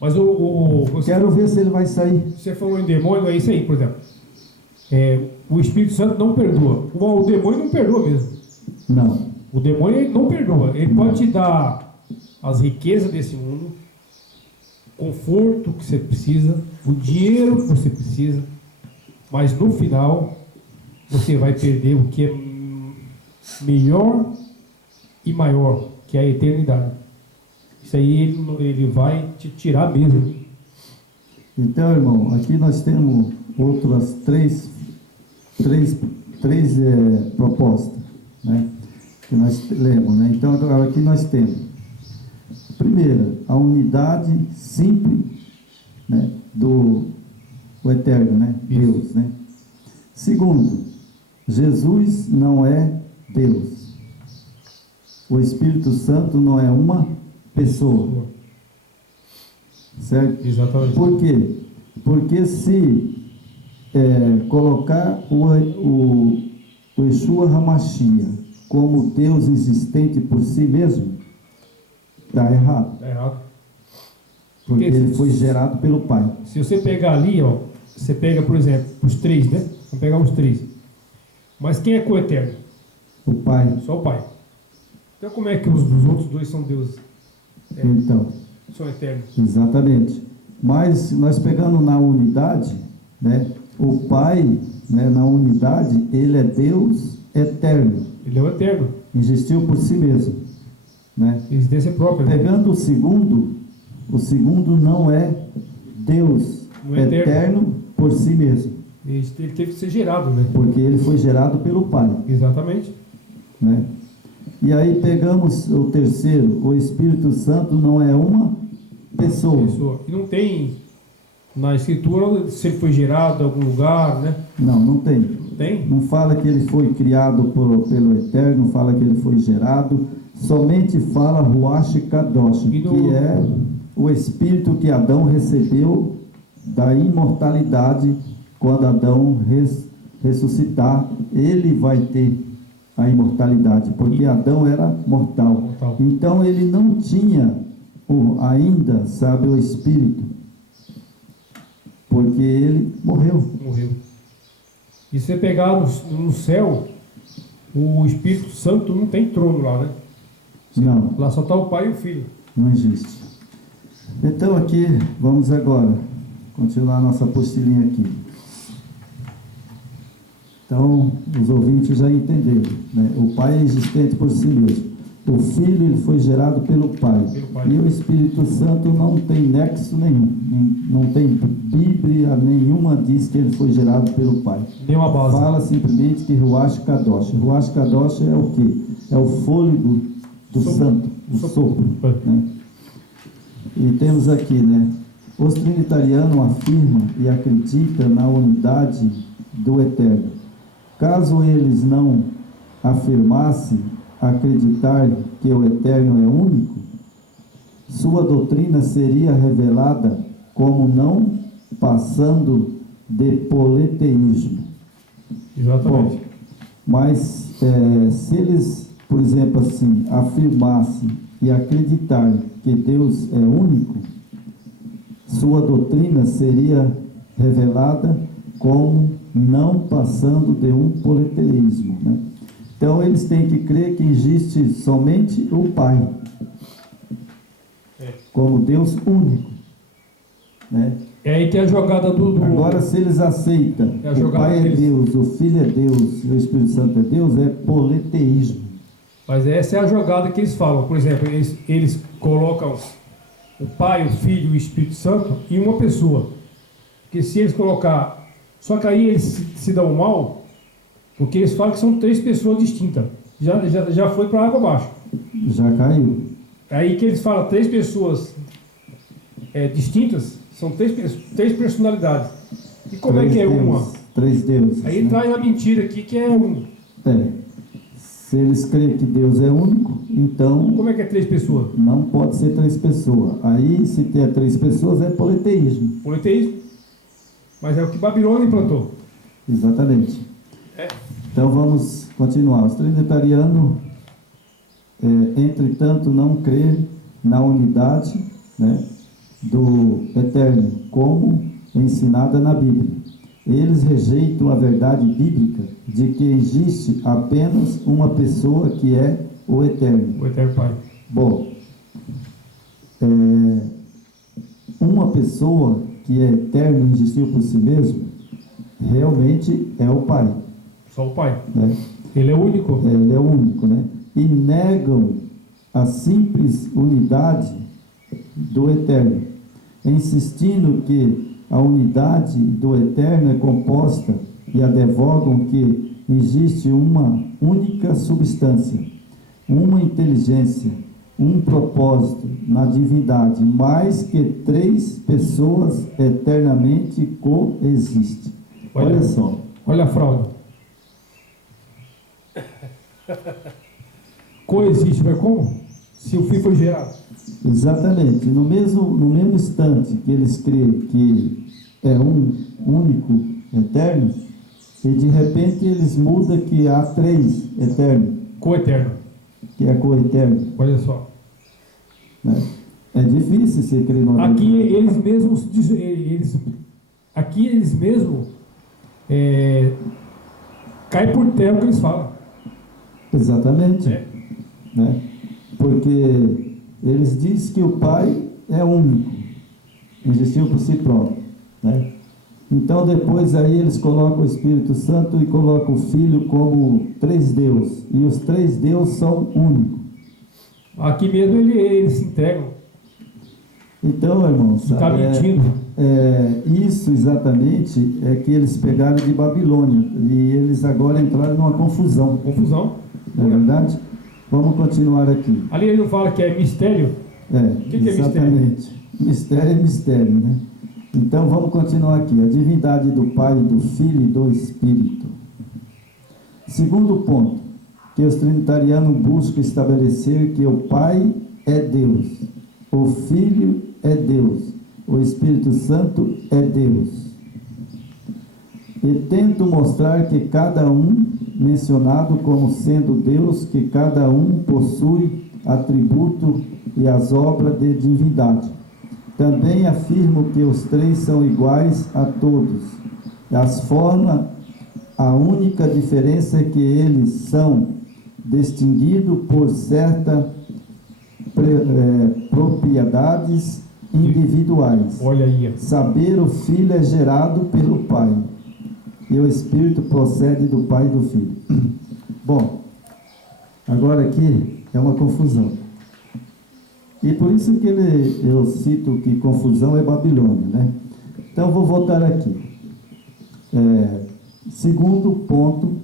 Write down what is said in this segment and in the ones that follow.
Mas Quero ver se ele vai sair. você falou em demônio, é isso aí, por exemplo. O Espírito Santo não perdoa. O demônio não perdoa mesmo. Não. O demônio ele não perdoa. Ele pode te dar as riquezas desse mundo, o conforto que você precisa, o dinheiro que você precisa, mas no final você vai perder o que é melhor e maior, que é a eternidade. Isso aí ele vai te tirar mesmo. Então, irmão, aqui nós temos outras três propostas, né, que nós lemos, né? Então, agora aqui nós temos, primeira, a unidade simples, né, do Eterno, né, Deus, né? Segundo, Jesus não é Deus. O Espírito Santo não é uma pessoa. Certo? Exatamente. Por quê? Porque se colocar o Yeshua HaMashiach como Deus existente por si mesmo, está errado. Está errado. Porque ele foi gerado pelo Pai. Se você pegar ali, ó, você pega, por exemplo, os três, né? Vamos pegar os três. Mas quem é coeterno? O Pai. Só o Pai. Então como é que os outros dois são deuses? Então, São eternos. exatamente. Mas nós pegando na unidade, né, o Pai, né, na unidade, ele é Deus eterno. Ele é o eterno. Existiu por si mesmo, né? Existência própria. Né? Pegando o segundo não é Deus Não é eterno por si mesmo, Ele teve que ser gerado, né? porque ele foi gerado pelo Pai, Exatamente. né? E aí pegamos o terceiro, o Espírito Santo não é uma pessoa. E não tem na escritura se ele foi gerado em algum lugar, né? Não tem. Não tem? Não fala que ele foi criado pelo Eterno, não fala que ele foi gerado, somente fala Ruach Kadosh, que é o Espírito que Adão recebeu da imortalidade. Quando Adão ressuscitar, ele vai ter a imortalidade, porque Adão era mortal. Então ele não tinha ainda, sabe, o Espírito, porque ele morreu. E se você pegar no céu, o Espírito Santo não tem trono lá, né? Não. Lá só está o Pai e o Filho. Não existe. Então aqui, vamos agora continuar a nossa apostilinha aqui. Então, os ouvintes já entenderam, né? O Pai é existente por si mesmo. O Filho, ele foi gerado pelo Pai. E o Espírito Santo não tem nexo nenhum. Não tem Bíblia nenhuma diz que ele foi gerado pelo Pai. Nenhuma base. Fala simplesmente que Ruach Kadosh. Ruach Kadosh é o quê? É o fôlego do santo, o sopro, né? E temos aqui, né? Os trinitarianos afirmam e acreditam na unidade do Eterno. Caso eles não afirmassem acreditar que o Eterno é único, sua doutrina seria revelada como não passando de politeísmo. Exatamente. Bom, mas se eles, por exemplo, assim, afirmassem e acreditarem que Deus é único, sua doutrina seria revelada como não passando de um politeísmo, né? Então eles têm que crer que existe somente o Pai, como Deus único, né? É aí que é a jogada do... Agora, se eles aceitam que o Pai é Deus, o Filho é Deus e o Espírito Santo é Deus, é politeísmo. Mas essa é a jogada que eles falam. Por exemplo, eles colocam o Pai, o Filho e o Espírito Santo em uma pessoa. Porque se eles colocar... Só que aí eles se dão mal, porque eles falam que são três pessoas distintas. Já foi para água abaixo. Já caiu. Aí que eles falam três pessoas distintas, são três personalidades. E como é que é uma? Três deuses. Aí né? traz a mentira aqui que é um. Se eles creem que Deus é único, então... Como é que é três pessoas? Não pode ser três pessoas. Aí, se ter três pessoas, é politeísmo. Politeísmo. Mas é o que Babilônia implantou. Exatamente. Então vamos continuar. Os trinitarianos, entretanto, não creem na unidade, né, do Eterno, como ensinada na Bíblia. Eles rejeitam a verdade bíblica de que existe apenas uma pessoa que é o Eterno. O Eterno Pai. Bom, uma pessoa que é eterno e existiu por si mesmo, realmente é o Pai. Só o Pai. Né? Ele é único. Ele é único, né? E negam a simples unidade do Eterno, insistindo que a unidade do Eterno é composta e advogam que existe uma única substância, uma inteligência, um propósito na divindade, mais que três pessoas eternamente coexistem. Olha só. Olha a fraude. Coexiste, mas como? Se o Filho foi gerado. Exatamente. No mesmo instante que eles creem que é um único eterno, e de repente eles mudam que há três eternos. Co-eterno. Que é co-eterno. Olha só. Né? É difícil você crer no Aqui eles mesmos cai por terra o que eles falam. Exatamente. Né? Porque eles dizem que o Pai é único, existiu por si próprio. Né? Então depois aí eles colocam o Espírito Santo e colocam o Filho como três deuses. E os três deuses são únicos. Aqui mesmo eles se entregam. Então, irmãos, está mentindo. Isso exatamente é que eles pegaram de Babilônia. E eles agora entraram numa confusão. Confusão. Não é verdade? Vamos continuar aqui. Ali ele não fala que é mistério? O que exatamente. é mistério? Mistério é mistério, né? Então vamos continuar aqui. A divindade do Pai, do Filho e do Espírito. Segundo ponto, que os trinitarianos buscam estabelecer que o Pai é Deus, o Filho é Deus, o Espírito Santo é Deus. E tento mostrar que cada um, mencionado como sendo Deus, que cada um possui atributo e as obras de divindade. Também afirmo que os três são iguais a todos. As formas, a única diferença é que eles são distinguidos por certas propriedades individuais. Olha aí. Saber o Filho é gerado pelo Pai, e o Espírito procede do Pai e do Filho. Bom, agora aqui é uma confusão. E por isso que eu cito que confusão é Babilônia, né? Então vou voltar aqui. Segundo ponto,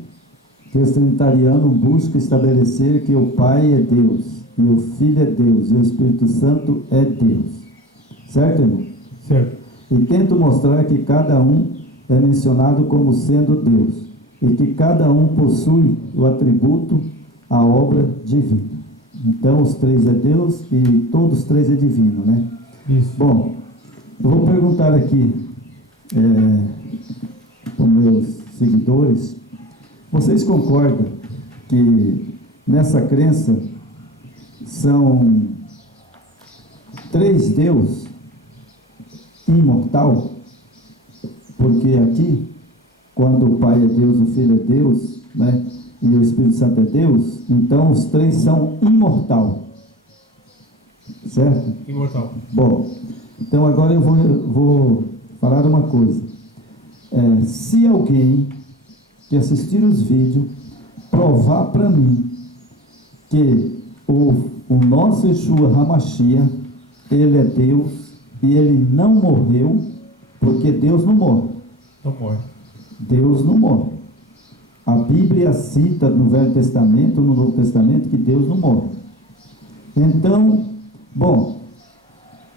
que os trinitarianos buscam estabelecer que o Pai é Deus, e o Filho é Deus, e o Espírito Santo é Deus. Certo, irmão? Certo. E tento mostrar que cada um é mencionado como sendo Deus, e que cada um possui o atributo, a obra divina. Então os três é Deus e todos os três é divino, né? Isso. Bom, eu vou perguntar aqui para os meus seguidores, vocês concordam que nessa crença são três Deus imortal? Porque aqui, quando o Pai é Deus, o Filho é Deus, né? E o Espírito Santo é Deus, então os três são imortal. Certo? Imortal. Bom, então agora eu vou falar uma coisa. Se alguém que assistir os vídeos provar para mim que o nosso Yeshua HaMashiach, ele é Deus e ele não morreu, porque Deus não morre. Não morre. Deus não morre. A Bíblia cita no Velho Testamento, no Novo Testamento, que Deus não morre. Então, bom,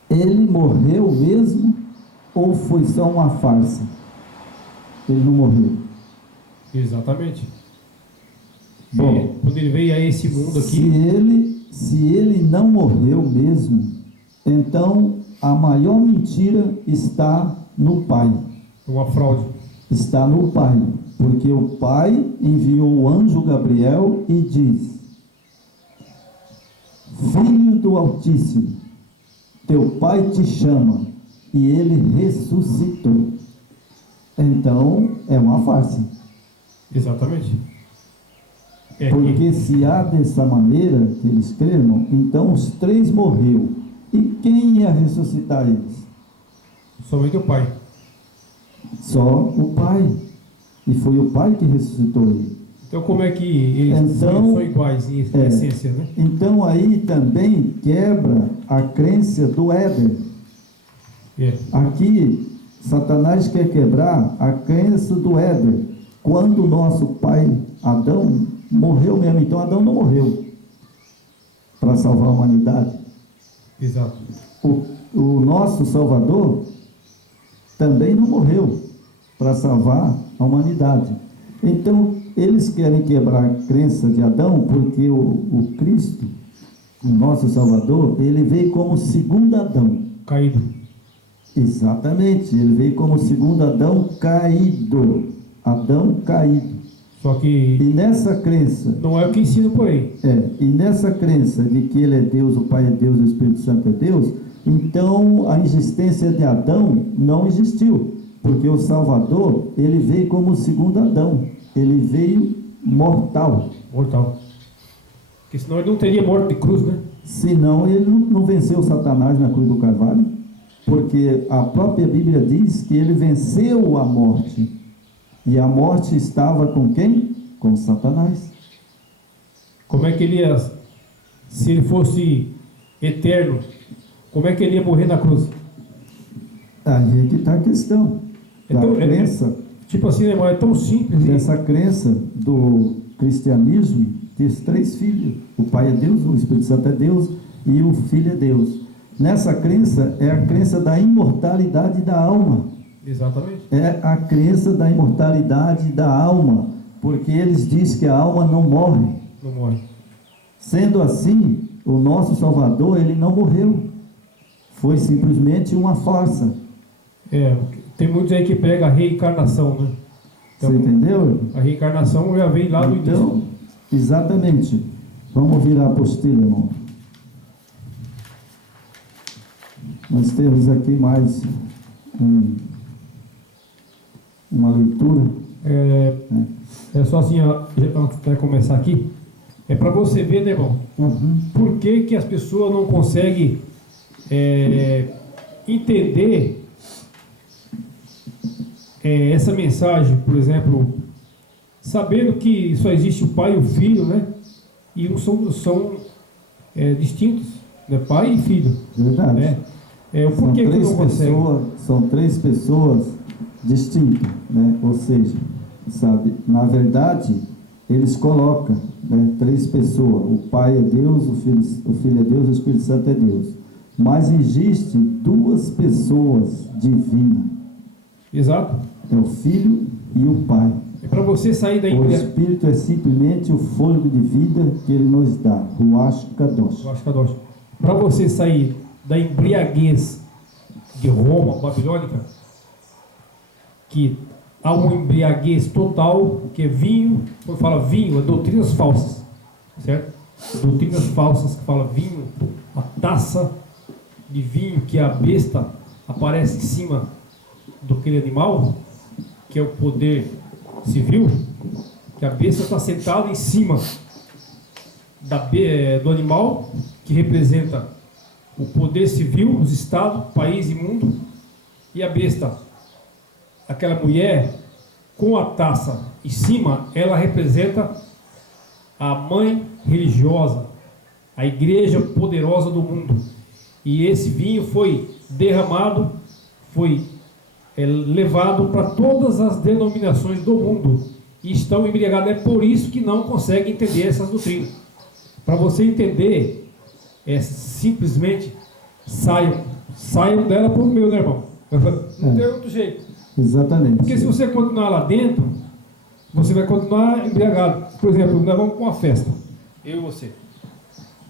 ele morreu mesmo ou foi só uma farsa? Ele não morreu. Exatamente. Bom, quando ele veio a esse mundo aqui, se ele não morreu mesmo, então a maior mentira está no Pai. uma fraude. Está no Pai, porque o Pai enviou o anjo Gabriel e diz: Filho do Altíssimo, teu pai te chama e ele ressuscitou. Então, é uma farsa. Exatamente. Porque se há dessa maneira que eles creram, então os 3 morreu. E quem ia ressuscitar eles? Somente o Pai. Só o Pai. E foi o Pai que ressuscitou ele. Então como é que eles são iguais em essência, né? Então aí também quebra a crença do Éden. Aqui, Satanás quer quebrar a crença do Éden. Quando o nosso pai Adão morreu mesmo, então Adão não morreu para salvar a humanidade. Exato. O nosso Salvador também não morreu para salvar a humanidade. Então, eles querem quebrar a crença de Adão, porque o Cristo, o nosso Salvador, ele veio como segundo Adão. Caído. Exatamente, ele veio como segundo Adão caído. Adão caído. Só que... E nessa crença... Não é o que ensina por aí. E nessa crença de que ele é Deus, o Pai é Deus, o Espírito Santo é Deus, então a existência de Adão não existiu. Porque o Salvador, ele veio como segundo Adão. Ele veio mortal. Mortal. Porque senão ele não teria morte de cruz, né? Senão ele não venceu Satanás na cruz do Calvário. Porque a própria Bíblia diz que ele venceu a morte. E a morte estava com quem? Com Satanás. Como é que ele ia, se ele fosse eterno, como é que ele ia morrer na cruz? Aí é que está a questão. Tipo assim, é tão simples. Essa crença do cristianismo diz 3 filhos. O Pai é Deus, o Espírito Santo é Deus e o Filho é Deus. Nessa crença é a crença da imortalidade da alma. Exatamente. É a crença da imortalidade da alma, porque eles dizem que a alma não morre. Não morre. Sendo assim, o nosso Salvador, ele não morreu. Foi simplesmente uma farsa. Tem muitos aí que pegam a reencarnação, né? Então, você entendeu? A reencarnação já vem lá do início. Então, exatamente. Vamos virar a apostila, irmão. Nós temos aqui mais uma leitura. É só assim, antes de começar aqui, é para você ver, né, irmão? Por que as pessoas não conseguem entender essa mensagem, por exemplo, sabendo que só existe o pai e o filho, né? E uns são distintos, né? Pai e filho. Verdade. Né? Por que não consegue? São 3 pessoas distintas, né? Ou seja, sabe, na verdade, eles colocam, né, 3 pessoas. O Pai é Deus, o Filho é Deus, o Espírito Santo é Deus. Mas existem 2 pessoas divinas. Exato. É o Filho e o Pai. É para você sair da O Espírito é simplesmente o fôlego de vida que ele nos dá. Ruach Kadosh. Para você sair da embriaguez de Roma, babilônica, que há uma embriaguez total, que é vinho, quando fala vinho, é doutrinas falsas, certo? Doutrinas falsas que fala vinho, a taça de vinho que a besta aparece em cima do aquele animal, que é o poder civil, que a besta está sentada em cima do animal, que representa o poder civil, os estados, país e mundo, e a besta, aquela mulher com a taça em cima, ela representa a mãe religiosa, a igreja poderosa do mundo. E esse vinho foi derramado, foi levado para todas as denominações do mundo e estão embriagados. É por isso que não conseguem entender essas doutrinas. Para você entender, simplesmente saiam dela por meu, né, irmão? Não tem outro jeito. Exatamente. Porque se você continuar lá dentro, você vai continuar embriagado. Por exemplo, nós vamos para uma festa, eu e você.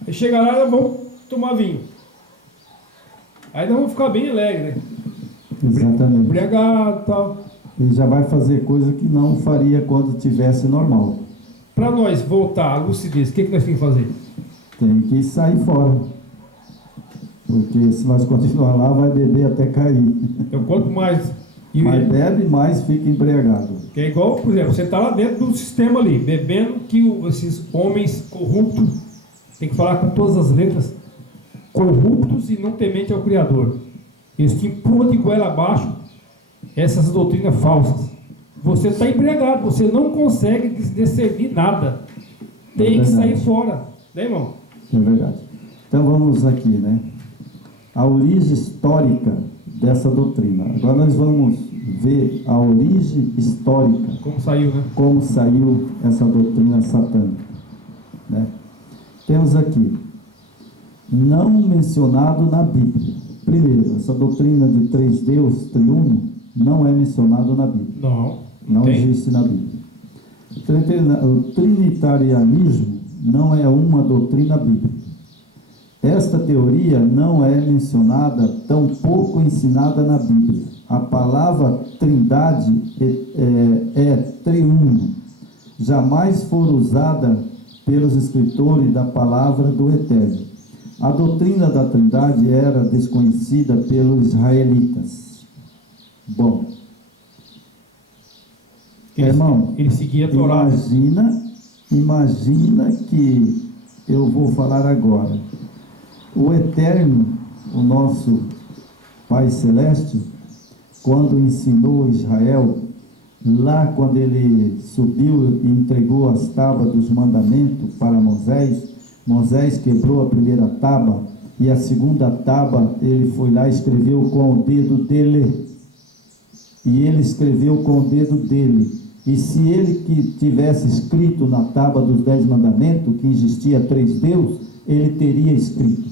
Aí chega lá, nós vamos tomar vinho. Aí nós vamos ficar bem alegre, né? Exatamente. Embriagado e tal. Ele já vai fazer coisa que não faria quando tivesse normal. Para nós voltar à lucidez, o que nós temos que fazer? Tem que sair fora. Porque se nós continuar lá, vai beber até cair. Então, quanto mais... Mais bebe, mais fica embriagado. Que é igual, por exemplo, você está lá dentro do sistema ali, bebendo que esses homens corruptos, tem que falar com todas as letras, corruptos e não temente ao Criador. Eles que empurram de goela abaixo essas doutrinas falsas. Você está embriagado, você não consegue discernir nada. Tem que sair fora, né, irmão? É verdade. Então vamos aqui, né? A origem histórica dessa doutrina. Agora nós vamos ver a origem histórica. Como saiu, né? Como saiu essa doutrina satânica, né? Temos aqui, não mencionado na Bíblia. Primeiro, essa doutrina de três Deus, triuno, não é mencionado na Bíblia. Não existe na Bíblia. O trinitarianismo não é uma doutrina bíblica. Esta teoria não é mencionada, tampouco ensinada na Bíblia. A palavra trindade é triuno. Jamais for usada pelos escritores da palavra do Eterno. A doutrina da trindade era desconhecida pelos israelitas. Bom, irmão, ele seguia a Torá. Imagina que eu vou falar agora. O Eterno, o nosso Pai Celeste, quando ensinou Israel, lá quando ele subiu e entregou as tábuas dos mandamentos para Moisés, Moisés quebrou a primeira tábua e a segunda tábua ele foi lá e escreveu com o dedo dele. E ele escreveu com o dedo dele. E se ele que tivesse escrito na tábua dos 10 mandamentos, que existia 3 deuses, ele teria escrito.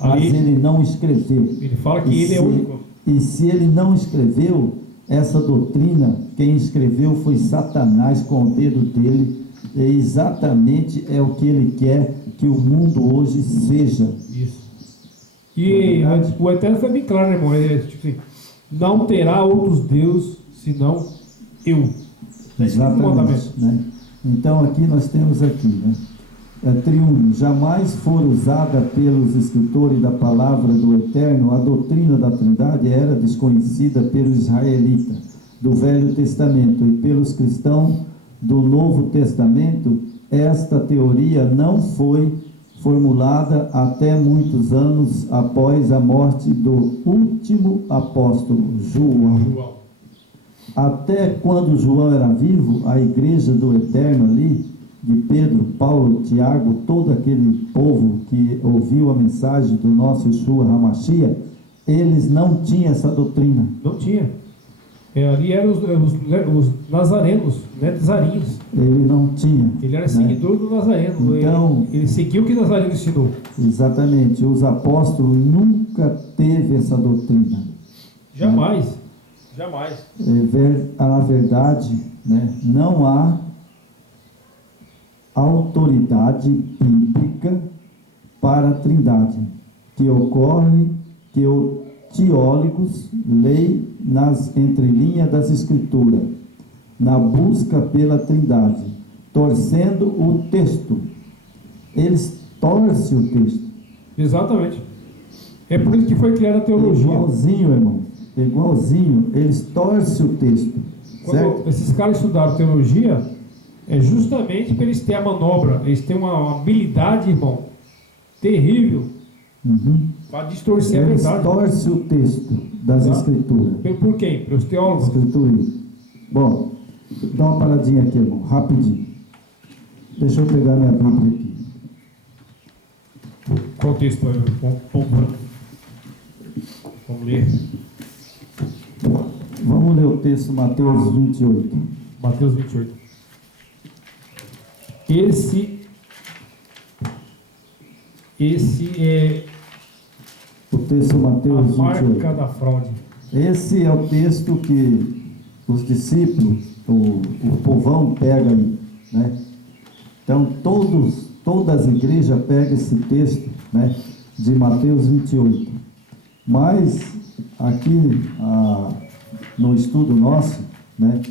Mas ele não escreveu. Ele fala que ele é o único. E se ele não escreveu, essa doutrina, quem escreveu foi Satanás com o dedo dele. E exatamente é o que ele quer que o mundo hoje seja. Isso. E o Eterno foi bem claro, né, irmão? Tipo assim, não terá outros deuses senão eu. Exatamente, né? Então aqui nós temos aqui, né? Triuno, jamais for usada pelos escritores da palavra do Eterno. A doutrina da Trindade era desconhecida pelos israelitas do Velho Testamento e pelos cristãos do Novo Testamento. Esta teoria não foi formulada até muitos anos após a morte do último apóstolo, João. Até quando João era vivo, a igreja do Eterno ali, de Pedro, Paulo, Tiago, todo aquele povo que ouviu a mensagem do nosso Yeshua HaMashiach, eles não tinham essa doutrina. Não tinha. Ali eram os nazarenos, nezarinhos. Ele não tinha. Ele era seguidor do Nazareno. Então, ele seguiu o que o Nazareno ensinou. Exatamente. Os apóstolos nunca teve essa doutrina. Jamais. Né? Jamais. A verdade, né? Não há autoridade bíblica para a Trindade, que ocorre que os teólogos leem nas entrelinhas das Escrituras, na busca pela Trindade, torcendo o texto. Eles torcem o texto. Exatamente. É por isso que foi criada a teologia. Igualzinho, irmão. Igualzinho. Eles torcem o texto. Quando esses caras estudaram teologia, é justamente para eles terem a manobra. Eles têm uma habilidade, irmão, terrível, para distorcer a verdade. Eles torcem o texto das Escrituras. Por quem? Pelos teólogos? Escriturismo. Bom, dá uma paradinha aqui, irmão, rapidinho. Deixa eu pegar minha Bíblia aqui. Qual texto? Vamos ler. Vamos ler o texto Mateus 28. Mateus 28. Esse é o texto Mateus 28. A marca da fraude. Esse é o texto que os discípulos, o povão pega aí, né? Então todas as igrejas pegam esse texto, né, de Mateus 28. Mas aqui no estudo nosso, né,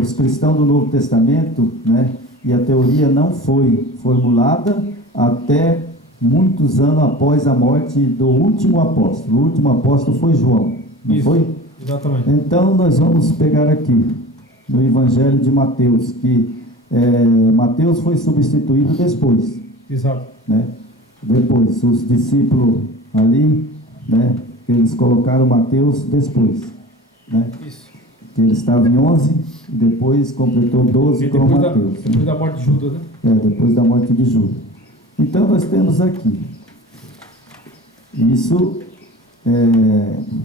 os cristãos do Novo Testamento, né, e a teoria não foi formulada até muitos anos após a morte do último apóstolo. O último apóstolo foi João, não Isso, foi? exatamente. Então nós vamos pegar aqui no Evangelho de Mateus, que Mateus foi substituído depois. Exato. Né? Depois, os discípulos ali, né, eles colocaram Mateus depois. Né? Isso. Que ele estava em 11 e depois completou 12 com Mateus. Depois da morte de Judas, né? Depois da morte de Judas. Então nós temos aqui. Isso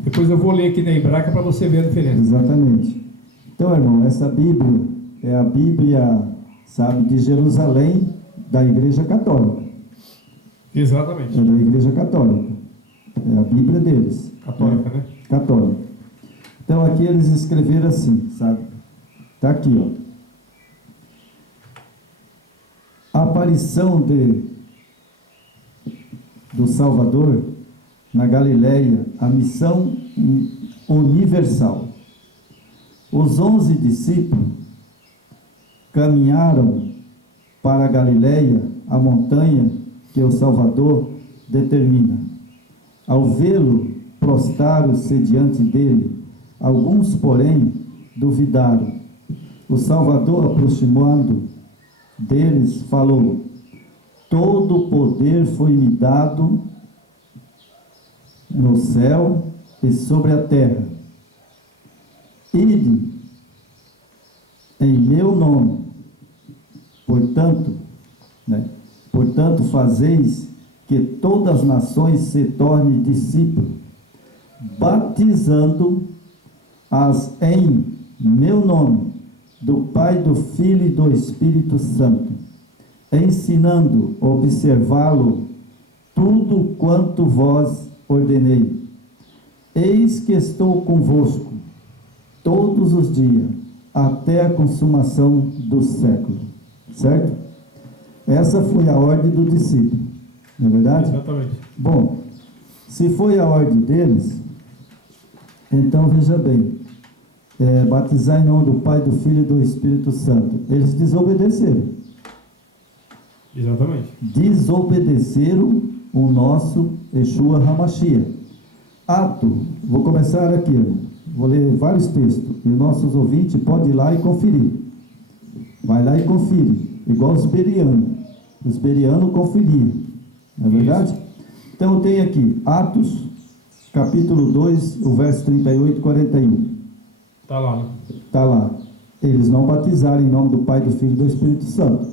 Depois eu vou ler aqui na hebraica para você ver a diferença. Exatamente. Então, irmão, essa Bíblia é a Bíblia, sabe, de Jerusalém, da Igreja Católica. Exatamente. É da Igreja Católica. É a Bíblia deles. Católica, né? Católica. Então, aqui eles escreveram assim, sabe? Está aqui, ó. A aparição do Salvador na Galileia, a missão universal. Os 11 discípulos caminharam para a Galileia, a montanha que o Salvador determina. Ao vê-lo, prostraram-se diante dele. Alguns, porém, duvidaram. O Salvador, aproximando deles, falou: todo o poder foi-me dado no céu e sobre a terra. Ide em meu nome, portanto fazeis que todas as nações se tornem discípulos, batizando-as em meu nome, do Pai, do Filho e do Espírito Santo, ensinando a observá-lo tudo quanto vos ordenei. Eis que estou convosco todos os dias, até a consumação do século. Certo? Essa foi a ordem do discípulo. Não é verdade? Exatamente. Bom, se foi a ordem deles, então veja bem, batizar em nome do Pai, do Filho e do Espírito Santo. Eles desobedeceram. Exatamente. Desobedeceram o nosso Yeshua HaMashiach. Vou começar aqui, irmão. Vou ler vários textos, e nossos ouvintes podem ir lá e conferir. Vai lá e confere, igual os bereanos. Os bereanos conferiam, não é verdade? Isso. Então tem aqui, Atos, capítulo 2, o verso 38 e 41. Está lá, né? Está lá. Eles não batizaram em nome do Pai, do Filho e do Espírito Santo.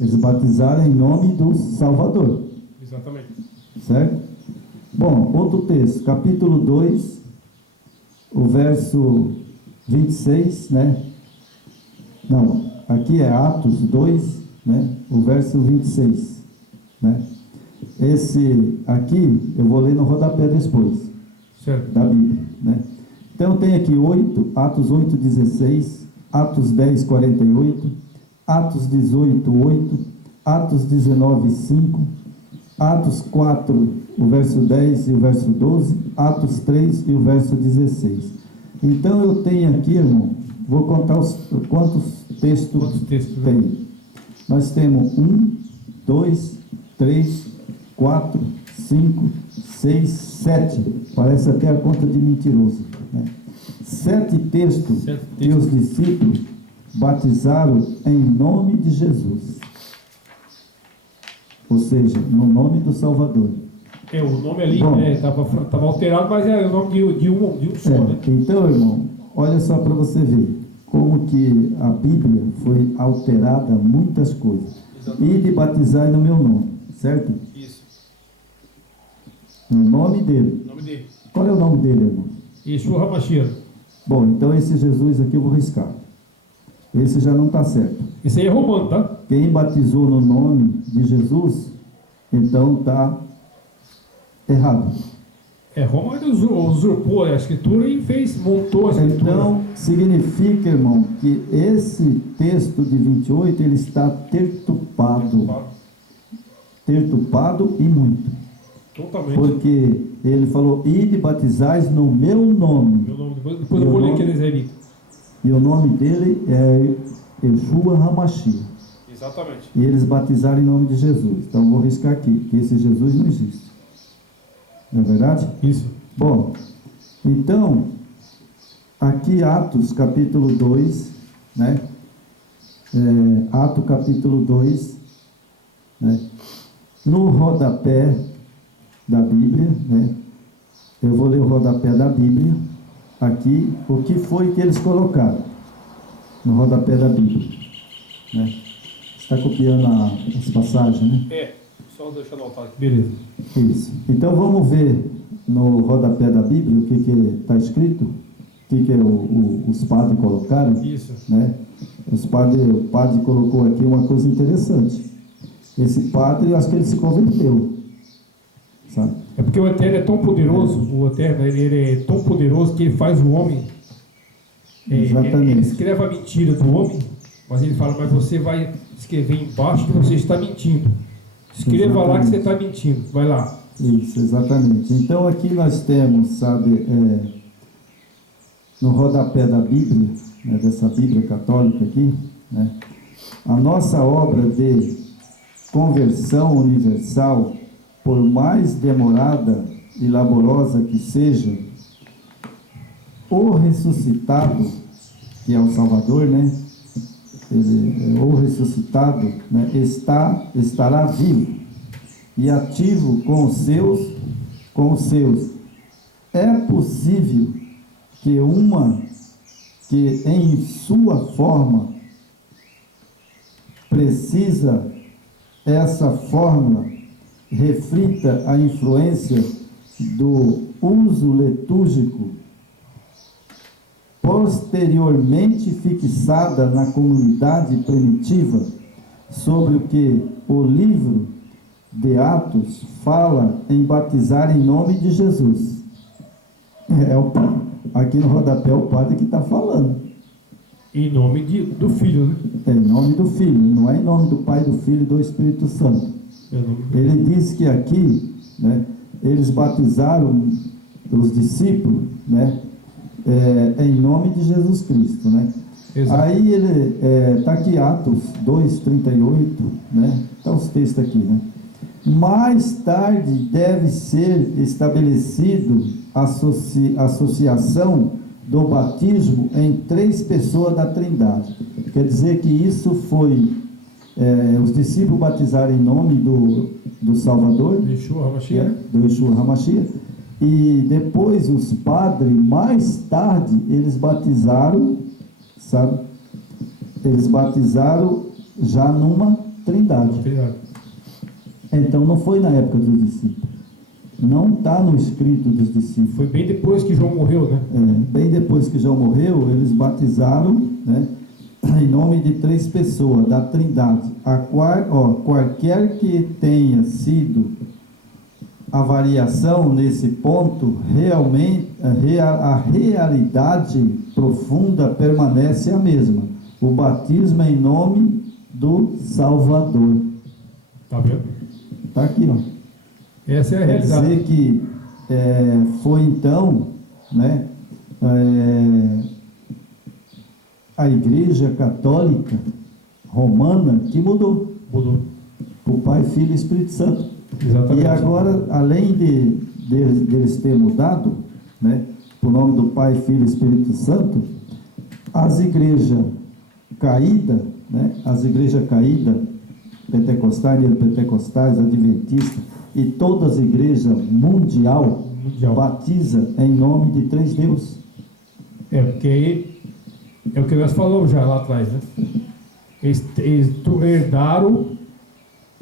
Eles batizaram em nome do Salvador. Exatamente. Certo? Bom, outro texto, capítulo 2, o verso 26, né? Não, aqui é Atos 2, né? O verso 26, né? Esse aqui, eu vou ler no rodapé depois, certo, da Bíblia, né? Então tem aqui Atos 8, 16, Atos 10, 48, Atos 18, 8, Atos 19, 5, Atos 4, o verso 10 e o verso 12, Atos 3 e o verso 16. Então eu tenho aqui, irmão, vou contar quantos textos tem. Né? Nós temos 1, 2, 3, 4, 5, 6, 7. Parece até a conta de mentiroso. Né? 7 textos que os discípulos batizaram em nome de Jesus. Ou seja, no nome do Salvador. O nome ali estava alterado, mas é o nome de um só. Né? Então, irmão, olha só para você ver como que a Bíblia foi alterada muitas coisas. E de batizar no meu nome, certo? Isso. No nome dele. O nome dele. Qual é o nome dele, irmão? Yeshua HaMashiach. Bom, então esse Jesus aqui eu vou riscar. Esse já não está certo. Esse aí é romano, tá? Quem batizou no nome de Jesus, então está errado. Roma usurpou a escritura e montou a escritura. Então, significa, irmão, que esse texto de 28, ele está tertupado. Tertupado e muito. Totalmente. Porque ele falou, ide batizais no meu nome. Meu nome. Depois eu vou ler aqui no israelita. E o nome dele é Yeshua HaMashiach. Exatamente. E eles batizaram em nome de Jesus. Então vou riscar aqui, que esse Jesus não existe. Não é verdade? Isso. Bom, então, aqui Atos capítulo 2, né? Atos capítulo 2, né? No rodapé da Bíblia, né? Eu vou ler o rodapé da Bíblia, aqui, o que foi que eles colocaram no rodapé da Bíblia, né? Está copiando as passagens, né? Só deixa eu anotar aqui. Beleza. Isso. Então vamos ver no rodapé da Bíblia o que está escrito, o que os padres colocaram. Isso. Né? O padre colocou aqui uma coisa interessante. Esse padre, eu acho que ele se converteu, sabe? É porque o Eterno é tão poderoso, o Eterno ele é tão poderoso que ele faz o homem. Exatamente. Ele escreve a mentira do homem, mas ele fala, mas você vai escrever embaixo que você está mentindo. Escreva Exatamente. lá que você está mentindo. Vai lá. Isso, exatamente. Então aqui nós temos, sabe, no rodapé da Bíblia, né, dessa Bíblia católica aqui, né, a nossa obra de conversão universal, por mais demorada e laborosa que seja, o ressuscitado, que é o Salvador, né, o ressuscitado, né, estará vivo e ativo com os seus. É possível que em sua forma precisa essa fórmula reflita a influência do uso litúrgico posteriormente fixada na comunidade primitiva, sobre o que o livro de Atos fala em batizar em nome de Jesus. Aqui no rodapé é o padre que está falando. Em nome do Filho, né? É em nome do Filho, não é em nome do Pai, do Filho e do Espírito Santo. Ele diz que aqui, né, eles batizaram os discípulos, né, em nome de Jesus Cristo, né? Exato. Aí ele está aqui Atos 2:38, né? Está os textos aqui, né? Mais tarde deve ser estabelecido associação do batismo em 3 pessoas da Trindade. Quer dizer que isso foi os discípulos batizaram em nome do Salvador, do Yeshua HaMashiach, e depois os padres, mais tarde, eles batizaram, sabe? Eles batizaram já numa Trindade. Então não foi na época dos discípulos. Não está no escrito dos discípulos. Foi bem depois que João morreu, né? Bem depois que João morreu, eles batizaram, né, em nome de 3 pessoas da Trindade. Qualquer que tenha sido a variação nesse ponto, realmente a realidade profunda permanece a mesma. O batismo é em nome do Salvador. Tá vendo? Está aqui, ó. Essa é a realidade. Quer dizer que foi então, né, a Igreja Católica Romana que mudou. O Pai, Filho e Espírito Santo. Exatamente. E agora, além deles ter mudado, né, o nome do Pai, Filho e Espírito Santo, as igrejas caídas, né, pentecostais, neopentecostais, adventistas e todas as igrejas mundial batiza em nome de 3 deuses. Porque aí é o que nós falamos já lá atrás, né? Eles herdaram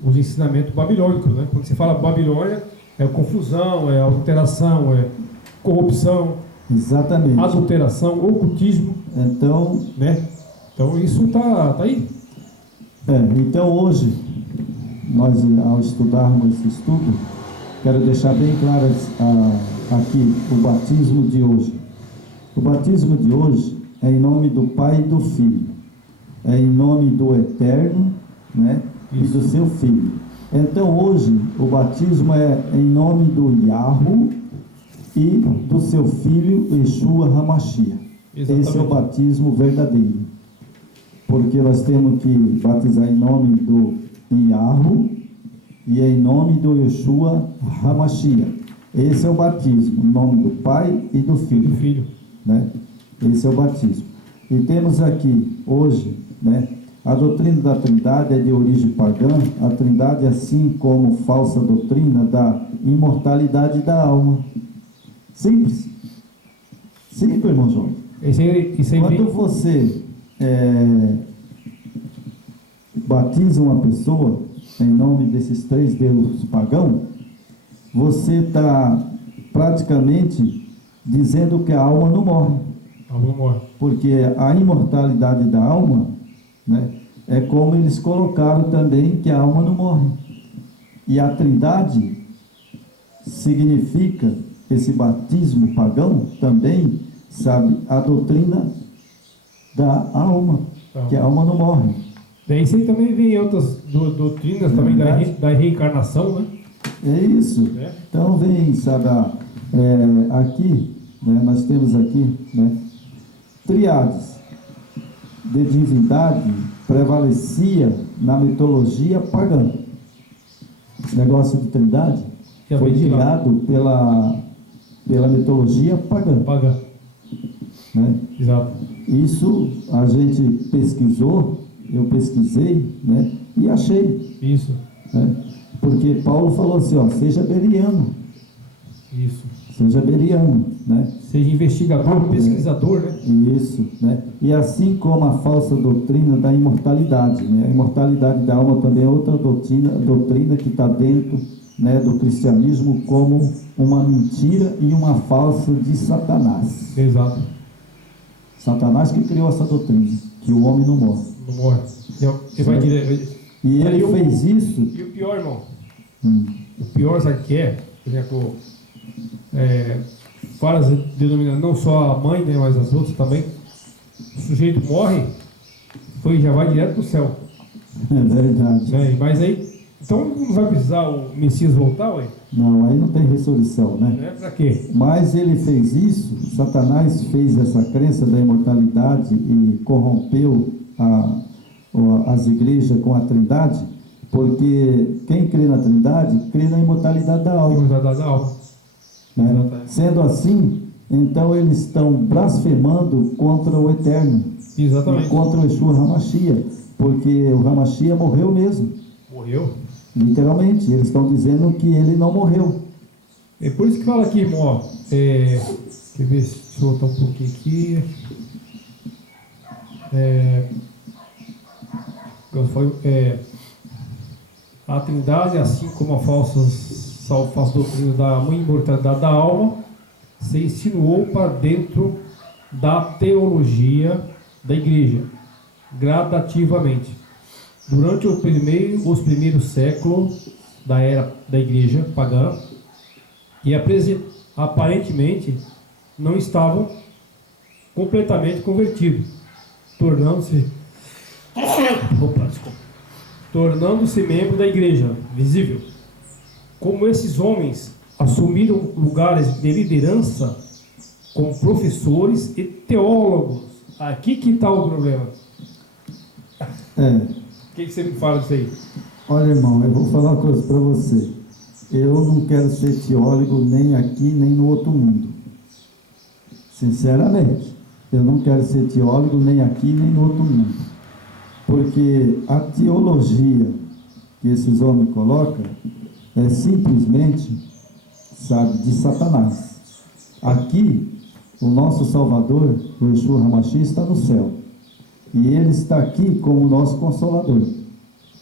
os ensinamentos babilônicos, né? Quando você fala Babilônia, é confusão, é alteração, é corrupção, exatamente, adulteração, ocultismo. Então, né? Então isso tá aí. Então hoje, nós ao estudarmos esse estudo, quero deixar bem claro aqui o batismo de hoje. O batismo de hoje é em nome do Pai e do Filho, é em nome do Eterno, né? E do seu Filho. Então hoje o batismo é em nome do Yahweh e do seu Filho Yeshua HaMashiach. Esse é o batismo verdadeiro. porque nós temos que batizar em nome do Yahweh e em nome do Yeshua HaMashiach. Esse é o batismo, em nome do Pai e do Filho. Né? Esse é o batismo. E temos aqui, hoje, né, a doutrina da Trindade é de origem pagã. A Trindade, assim como falsa doutrina da imortalidade da alma. Simples. Simples, irmão João. Quando você batiza uma pessoa em nome desses três deuses pagãos, você está praticamente dizendo que a alma não morre. A alma não morre. Porque a imortalidade da alma, né, é como eles colocaram também que a alma não morre. E a Trindade significa, esse batismo pagão também, sabe, a doutrina da alma, que a alma não morre. Daí você também vê outras doutrinas também da reencarnação, né? É isso. Então vem, sabe, aqui, né, nós temos aqui, né, triades de divindade prevalecia na mitologia pagã. Esse negócio de trindade foi criado pela mitologia pagã. Né? Exato. Isso a gente pesquisou, eu pesquisei, né, e achei. Isso. Né? Porque Paulo falou assim, ó, seja beriano. Isso. Seja beriano, né? Seja investigador, pesquisador, né? Isso, né? E assim como a falsa doutrina da imortalidade, né? A imortalidade da alma também é outra doutrina que está dentro, né, do cristianismo como uma mentira e uma falsa de Satanás. Exato. Satanás que criou essa doutrina, que o homem não morre. Não morre. E ele fez isso. E o pior, irmão? O pior, sabe o que é? Por exemplo, várias denominações, não só a mãe, né, mas as outras também. O sujeito morre, já vai direto para o céu. É verdade. Mas aí, então não vai precisar o Messias voltar, ué? Não, aí não tem ressurreição, né? Para quê? Mas ele fez isso, Satanás fez essa crença da imortalidade e corrompeu as igrejas com a Trindade, porque quem crê na Trindade, crê na imortalidade da alma. Imortalidade da alma. Né? Sendo assim, então eles estão blasfemando contra o Eterno. Exatamente. E contra o Yeshua HaMashiach, porque o HaMashiach morreu mesmo. Morreu? Literalmente, eles estão dizendo que ele não morreu. É por isso que fala aqui, irmão, ó, quer ver, deixa eu voltar um pouquinho aqui. A Trindade, assim como a falsa doutrina da imortalidade da alma, se insinuou para dentro da teologia da igreja, gradativamente. Durante os primeiros séculos da era da igreja pagã, e aparentemente não estavam completamente convertidos, tornando-se membro da igreja visível. Como esses homens assumiram lugares de liderança como professores e teólogos. Aqui que está o problema. O que você me fala disso aí? Olha, irmão, eu vou falar uma coisa para você. Eu não quero ser teólogo nem aqui, nem no outro mundo. Sinceramente, eu não quero ser teólogo nem aqui, nem no outro mundo. Porque a teologia que esses homens colocam é simplesmente, sabe, de Satanás. Aqui, o nosso Salvador, o Yeshua HaMashiach, está no céu. E ele está aqui como nosso Consolador.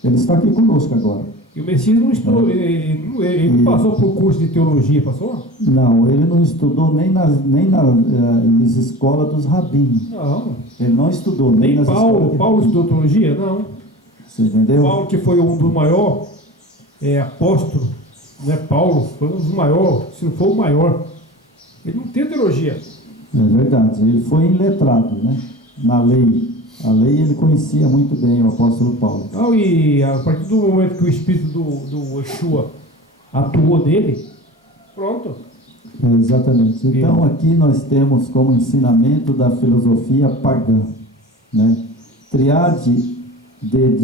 Ele está aqui conosco agora. E o Messias não estudou, ele não passou por curso de teologia, passou? Não, ele não estudou nem nas escolas dos rabinos. Não. Ele não estudou nem nas escolas. Paulo estudou teologia? Não. Você entendeu? Paulo, que foi um dos maiores apóstolos, né? Paulo foi um dos maiores, se não for o maior. Ele não tem teologia. É verdade, ele foi iletrado, né? Na lei. A lei ele conhecia muito bem, o apóstolo Paulo. E a partir do momento que o Espírito do Yeshua atuou nele, pronto. Exatamente. Então aqui nós temos como ensinamento da filosofia pagã, né? triade de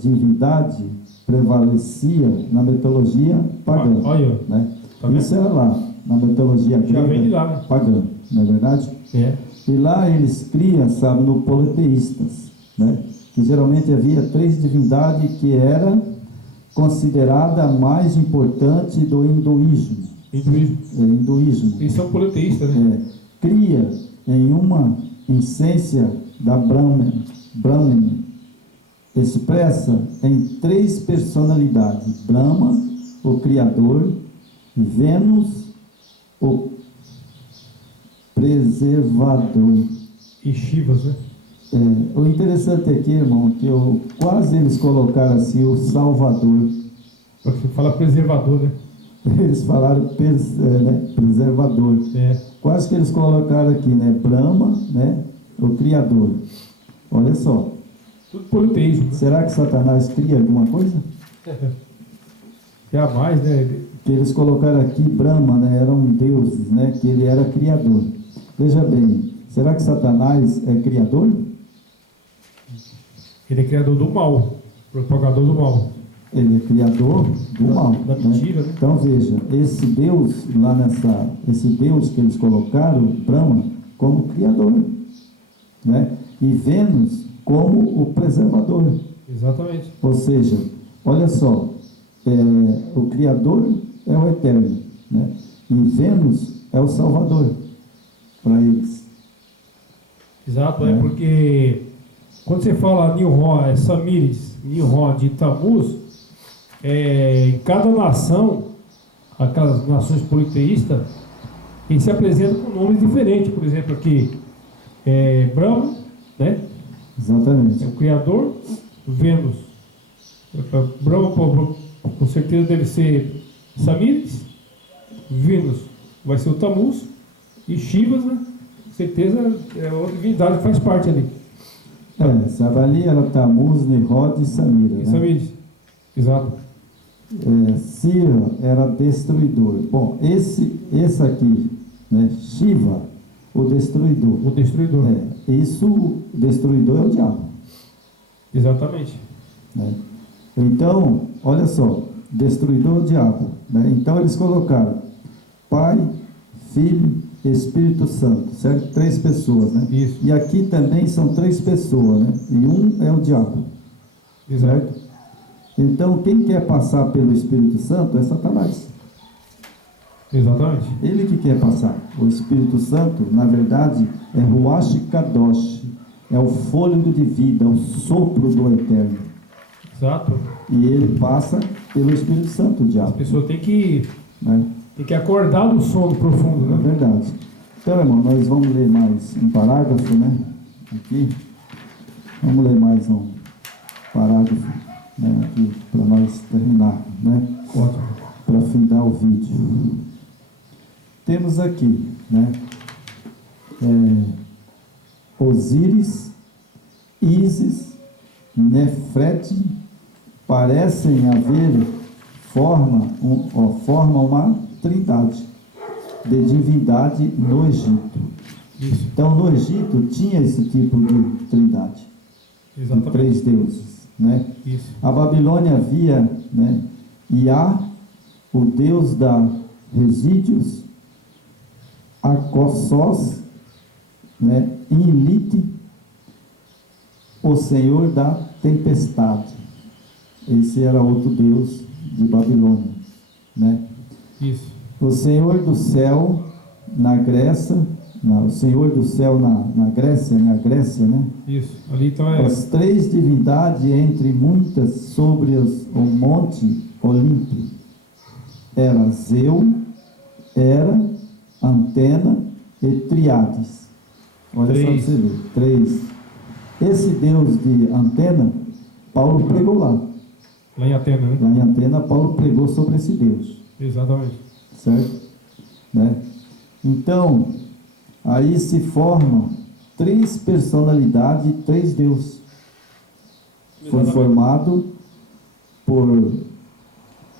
divindade prevalecia na mitologia pagã. Olha, né? tá vendo? Isso era lá, na mitologia Já vem de grega lá, né? pagã, não é verdade? É. E lá eles criam, sabe, no politeístas, né? Que geralmente havia 3 divindades que era considerada a mais importante do hinduísmo. Hinduísmo. Eles são politeístas, né? Cria em uma essência da Brahman, expressa em 3 personalidades: Brahma, o Criador, Vênus, o Preservador. E Shivas, né? O interessante aqui, irmão, que quase eles colocaram assim o Salvador. Porque fala preservador, né? Eles falaram preservador. Quase que eles colocaram aqui, né? Brahma, né? O Criador. Olha só. Tudo politeísmo, né? Será que Satanás cria alguma coisa? Jamais, né? Que eles colocaram aqui Brahma, né? Eram deuses, né? Que ele era criador. Veja bem, será que Satanás é criador? Ele é criador do mal, propagador do mal. Ele é criador do mal. Da mentira, né? Então veja, esse Deus esse Deus que eles colocaram, Brahma, como criador, né? E Vênus como o preservador. Exatamente. Ou seja, olha só, o criador é o eterno, né? E Vênus é o salvador para eles. Exato, porque quando você fala Nimrod, Samíris, Nimrod e Tammuz, em cada nação, aquelas nações politeístas, eles se apresentam com nomes diferentes. Por exemplo, aqui, Brahma, né? Exatamente. É o criador. Vênus, Brahma com certeza deve ser Samíris. Vênus vai ser o Tammuz. E Shivas, né? Com certeza é outra divindade que faz parte ali. Sabe, ali era Tammuz, Nimrod e Samira, né? Samíris, exato. Sira era destruidor. Bom, esse aqui, né? Shiva, o destruidor. O destruidor. O destruidor é o diabo. Exatamente. Né? Então, olha só, destruidor é o diabo. Né? Então eles colocaram Pai, Filho, Espírito Santo, certo? 3 pessoas, né? Isso. E aqui também são 3 pessoas, né? E um é o diabo. Exato. Certo? Então, quem quer passar pelo Espírito Santo é Satanás. Exatamente. Ele que quer passar. O Espírito Santo, na verdade, é Ruach Kadosh. É o fôlego de vida, o sopro do Eterno. Exato. E ele passa pelo Espírito Santo, o As diabo. pessoas têm que Né? acordar do sono profundo, É né? verdade. Então, irmão, nós vamos ler mais um parágrafo, né? Aqui. Vamos ler mais um parágrafo, né? Aqui, para nós terminar, né? Ótimo. Para findar o vídeo. Temos aqui, né? Osíris, Ísis, Nefrete parecem haver formam uma trindade de divindade no Egito. Isso. Então, no Egito tinha esse tipo de trindade, de Exatamente. 3 deuses, né? Isso. A Babilônia havia, né, Iá, o deus da resíduos, Acossós, né, Inlite, o senhor da tempestade. Esse era outro deus de Babilônia, né? Isso. O senhor do céu na Grécia, o senhor do céu na Grécia, né? Isso. Ali então As 3 divindades, entre muitas, sobre o monte Olimpo. Era Zeu, Hera, Antena e Triades. Olha só para você ver. 3. Esse deus de Antena, Paulo pregou lá. Lá em Atena, né? Lá em Antena, Paulo pregou sobre esse deus. Exatamente. Certo? Né? Então, aí se formam 3 personalidades e 3 deuses. Foi formado por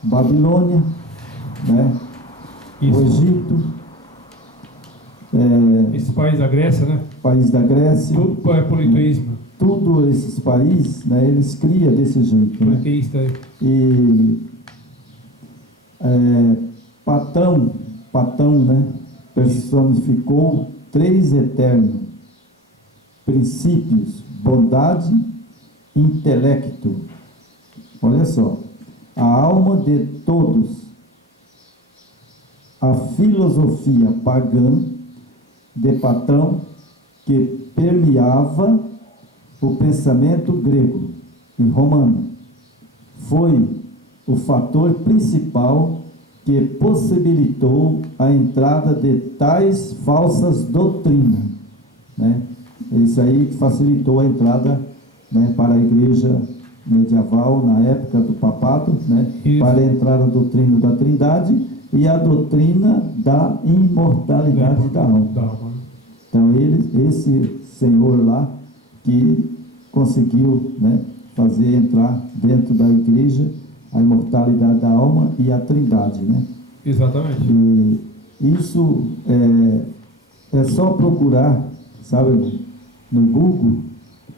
Babilônia, né? Isso. O Egito, Esse país da Grécia, né? País da Grécia. Tudo é politeísmo. Tudo esses países, né, eles criam desse jeito. Né? Politeísta. E Platão, né, personificou três eternos princípios: bondade, intelecto. Olha só, a alma de todos, a filosofia pagã de Platão, que permeava o pensamento grego e romano, foi o fator principal que possibilitou a entrada de tais falsas doutrinas, né? Isso aí facilitou a entrada, né, para a igreja medieval na época do papado, né, para entrar a doutrina da Trindade e a doutrina da imortalidade da alma. Então esse senhor lá que conseguiu, né, fazer entrar dentro da igreja a imortalidade da alma e a Trindade, né? Exatamente. E isso é só procurar, sabe, no Google,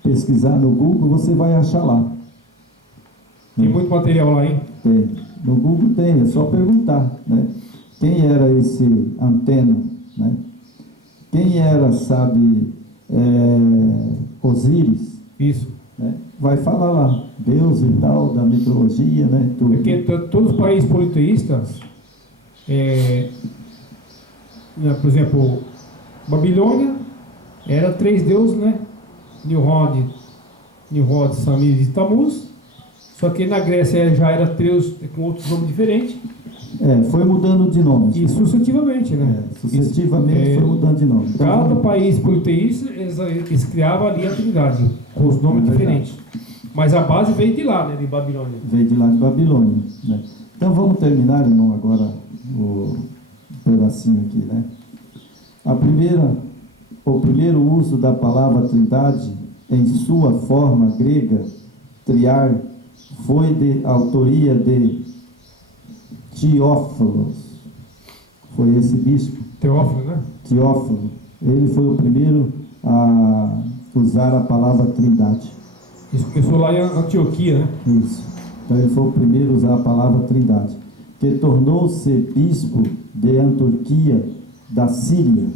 pesquisar no Google, você vai achar lá. Tem muito material lá, hein? Tem. No Google tem, é só perguntar, né? Quem era esse Antena, né? Quem era, sabe, Osíris? Isso. Né? Vai falar lá, Deus e tal, da mitologia, né? Tudo. Porque todos os países politeístas, por exemplo, Babilônia era 3 deuses, né? Nimrod, Samir e Tammuz. Só que na Grécia já era 3 com outros nomes diferentes. Foi mudando de nome. E sucessivamente, né? Sucessivamente foi mudando de nome. Então, cada país politeísta, eles criavam ali a Trindade, com os nomes diferentes. Mas a base veio de lá, né? De Babilônia. Veio de lá de Babilônia, né? Então vamos terminar, irmão, agora o pedacinho aqui, né? O primeiro uso da palavra Trindade em sua forma grega, triar, foi de autoria de Teófilo. Foi esse bispo. Teófilo, né? Teófilo. Ele foi o primeiro a usar a palavra Trindade. Isso começou lá em Antioquia, né? Isso. Então ele foi o primeiro a usar a palavra Trindade. Que tornou-se bispo de Antioquia, da Síria,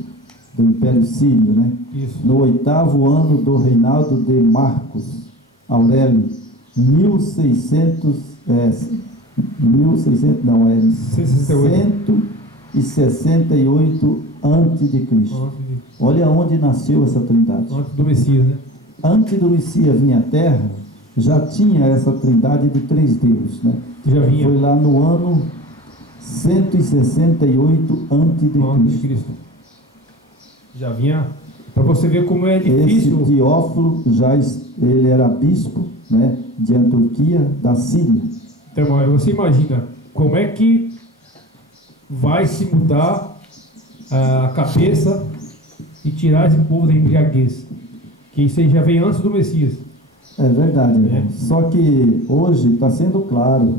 do Império Sírio, né? Isso. No 8º ano do reinado de Marcos Aurélio, 168 a.C. Olha onde nasceu essa Trindade. Antes do Messias, né? Antes do Messias vir à Terra, já tinha essa Trindade de 3 deuses, né? Já vinha. Foi lá no ano 168 a.C. Já vinha. Para você ver como é difícil. Esse Teófilo ele era bispo, né, de Antioquia, da Síria. Então, você imagina como é que vai se mudar a cabeça e tirar esse povo da embriaguez, que isso aí já vem antes do Messias. É verdade, irmão. Só que hoje está sendo claro.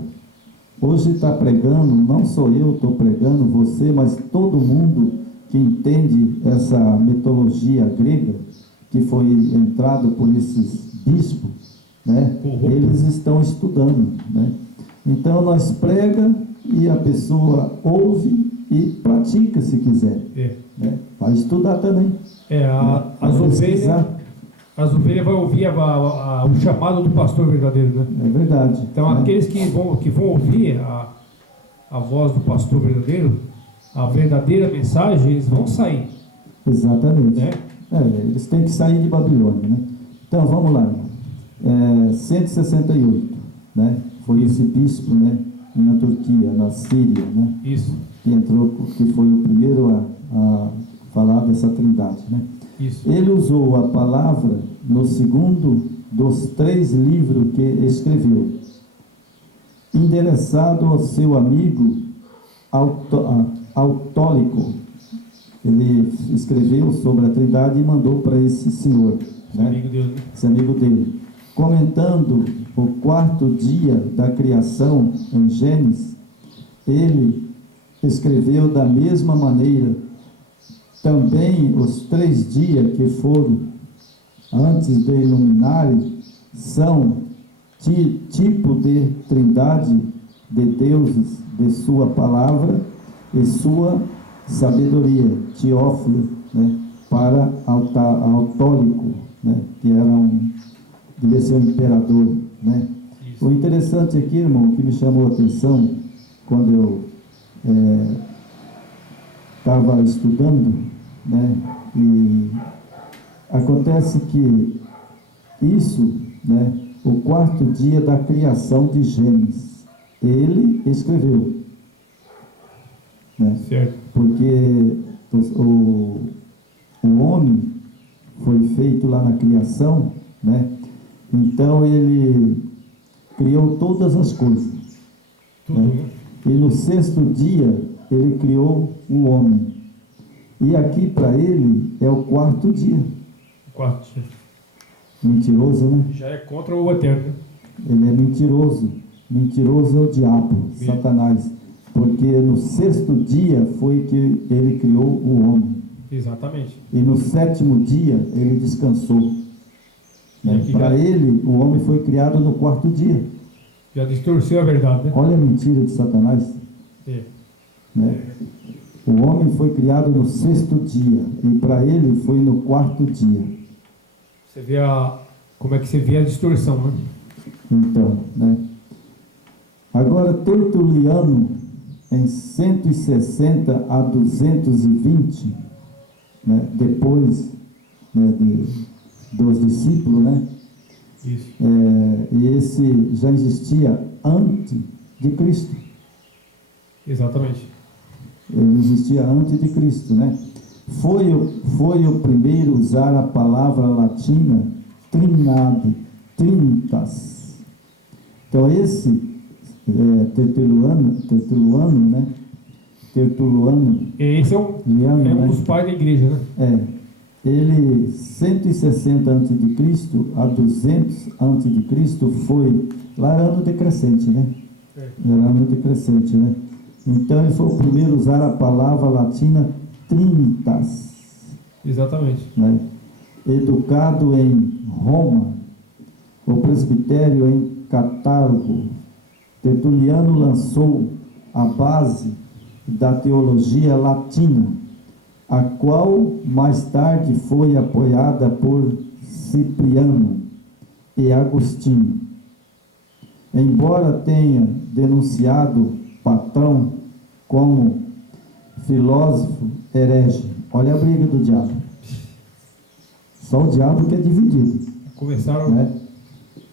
Hoje está pregando, não sou eu estou pregando, você, mas todo mundo que entende essa mitologia grega, que foi entrado por esses bispos, né? Eles estão estudando, né? Então nós prega e a pessoa ouve e pratica se quiser. Né? Vai estudar também. As ovelhas vão ouvir o chamado do pastor verdadeiro, né? É verdade. Então aqueles que vão ouvir a voz do pastor verdadeiro, a verdadeira mensagem, eles vão sair. Exatamente. Né? Eles têm que sair de Babilônia, né? Então vamos lá. 168, né? Foi esse bispo, né? Em Antioquia, na Síria, né? Isso. Que foi o primeiro a falar dessa Trindade, né? Isso. Ele usou a palavra no segundo dos 3 livros que escreveu, endereçado ao seu amigo Autólico. Ele escreveu sobre a Trindade e mandou para esse senhor, né? Esse amigo dele, comentando o 4º dia da criação em Gênesis. Ele escreveu da mesma maneira Também os 3 dias que foram antes de iluminarem são tipo de trindade de deuses, de sua palavra e sua sabedoria, Teófilo, né, para Autólico, né, que devia ser um imperador, né. O interessante aqui, irmão, que me chamou a atenção quando eu estava estudando, né, e acontece que isso, né, o 4º dia da criação de Gênesis, ele escreveu, né, Certo. porque o homem foi feito lá na criação, né, então ele criou todas as coisas, Tudo, né, né? e no 6º dia ele criou o homem, e aqui para ele é o 4º dia. O 4º dia. Mentiroso, né? Já é contra o eterno, né? Ele é mentiroso. Mentiroso é o diabo, Satanás. Porque no 6º dia foi que ele criou o homem. Exatamente. E no 7º dia ele descansou. Né? Para ele, o homem foi criado no 4º dia. Já distorceu a verdade, né? Olha a mentira de Satanás. É. Né? O homem foi criado no 6º dia. E para ele foi no 4º dia. Você vê como é que você vê a distorção, né? Então, né? Agora, Tertuliano, em 160 a 220, né, depois, né, dos discípulos, né? Isso. E esse já existia antes de Cristo. Exatamente. Ele existia antes de Cristo, né? Foi o primeiro a usar a palavra latina trinade, trinitas. Então esse Tertuliano, né? Tertuliano. Esse é um dos pais da igreja, né? Ele 160 a.C. a 200 a.C. foi lá era ano decrescente, né? Era ano decrescente, né? Então ele foi o primeiro a usar a palavra latina trinitas. Exatamente. Né? Educado em Roma, o presbitério em Cartago, Tertuliano lançou a base da teologia latina, a qual mais tarde foi apoiada por Cipriano e Agostinho. Embora tenha denunciado Platão como filósofo herege, olha a briga do diabo. Só o diabo que é dividido. Começaram, né?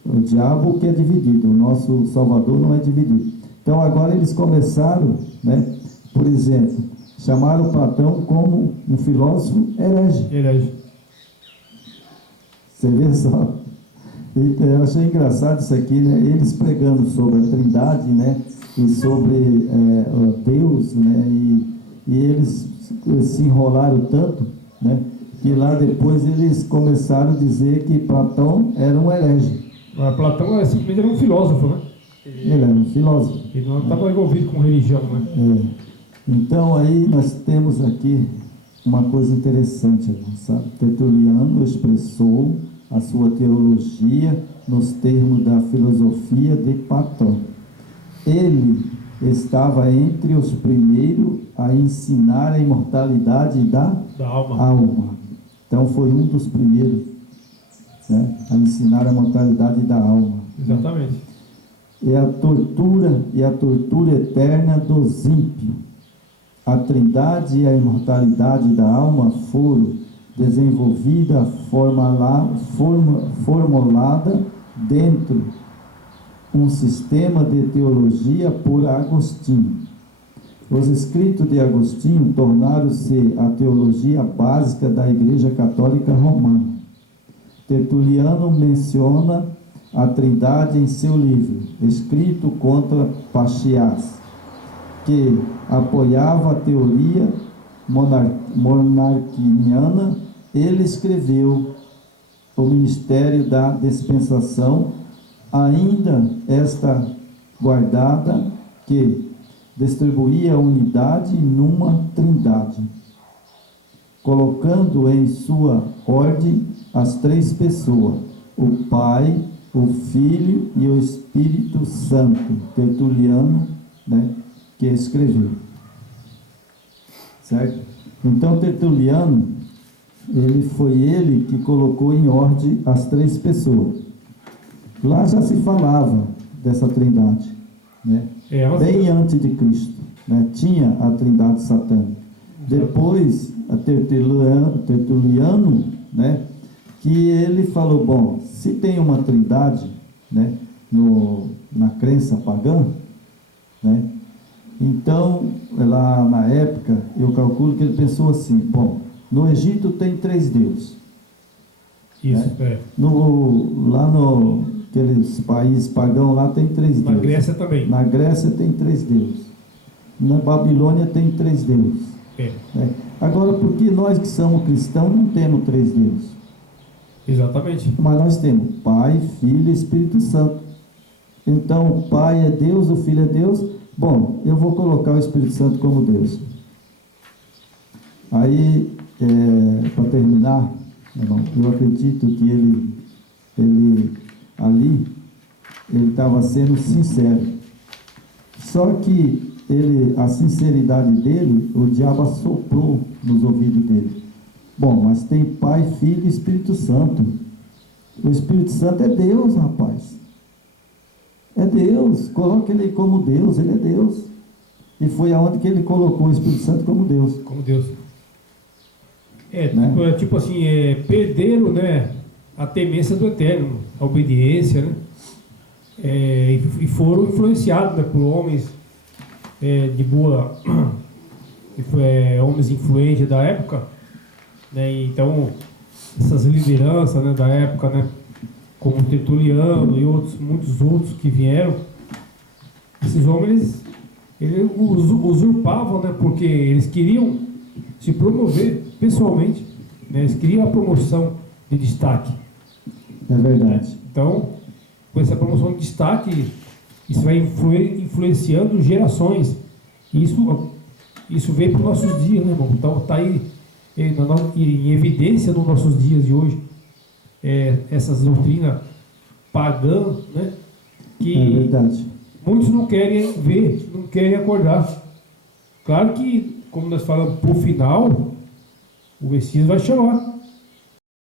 O diabo que é dividido, o nosso Salvador não é dividido. Então agora eles começaram, né? Por exemplo, chamaram Platão como um filósofo herege. Você vê só. E eu achei engraçado isso aqui, né? Eles pregando sobre a Trindade, né? E sobre Deus, né? E eles se enrolaram tanto, né? Que lá depois eles começaram a dizer que Platão era um herege. Mas Platão simplesmente era um filósofo, né? Ele era um filósofo. Ele não estava envolvido com religião, né? Então aí nós temos aqui uma coisa interessante, sabe? Tertuliano expressou a sua teologia nos termos da filosofia de Platão. Ele estava entre os primeiros a ensinar a imortalidade da alma. Então foi um dos primeiros, né, a ensinar a mortalidade da alma. Exatamente. E a tortura eterna dos ímpios. A trindade e a imortalidade da alma foram desenvolvida, formulada dentro um sistema de teologia por Agostinho. Os escritos de Agostinho tornaram-se a teologia básica da Igreja Católica Romana. Tertuliano menciona a Trindade em seu livro, escrito contra Pachias, que apoiava a teoria monarquiana. Ele escreveu o Ministério da Dispensação, ainda esta guardada, que distribuía a unidade numa trindade. colocando em sua ordem as três pessoas, o Pai, o Filho e o Espírito Santo. Tertuliano, né, que escreveu. Certo? Então, Tertuliano, foi ele que colocou em ordem as três pessoas. Lá já se falava dessa trindade, né? Bem antes de Cristo, né? Tinha a trindade satânica. Depois, a Tertuliano, né, que ele falou, bom, se tem uma trindade, né, na crença pagã, né, então, lá na época, eu calculo que ele pensou assim, bom, no Egito tem 3 deuses. Isso, né? Lá aqueles países pagãos lá tem 3 deuses. Na Grécia também. Na Grécia tem 3 deuses. Na Babilônia tem 3 deuses. Né? Agora, por que nós que somos cristãos não temos 3 deuses? Exatamente. Mas nós temos Pai, Filho e Espírito Santo. Então, o Pai é Deus, o Filho é Deus. Bom, eu vou colocar o Espírito Santo como Deus. Aí, para terminar, irmão, eu acredito que ele estava sendo sincero. Só que a sinceridade dele, o diabo assoprou nos ouvidos dele. Bom, mas tem Pai, Filho e Espírito Santo. O Espírito Santo é Deus, rapaz. É Deus. Coloca ele como Deus, ele é Deus. E foi aonde que ele colocou o Espírito Santo como Deus. Como Deus. Né? Tipo assim, perderam, né, a temência do Eterno, a obediência, né? E foram influenciados, né, por homens de boa, homens influentes da época, né? Então, essas lideranças, né, da época, né, como Tertuliano e muitos outros que vieram, esses homens eles usurpavam, né, porque eles queriam se promover pessoalmente, né, eles queriam a promoção de destaque. É verdade. Então, com essa promoção de destaque, isso vai influenciando gerações. Isso veio para os nossos dias, né, irmão? Então, está aí em evidência nos nossos dias de hoje, essas doutrinas pagãs, né, que é verdade. Muitos não querem ver, não querem acordar. Claro que, como nós falamos, por final, o Messias vai chamar.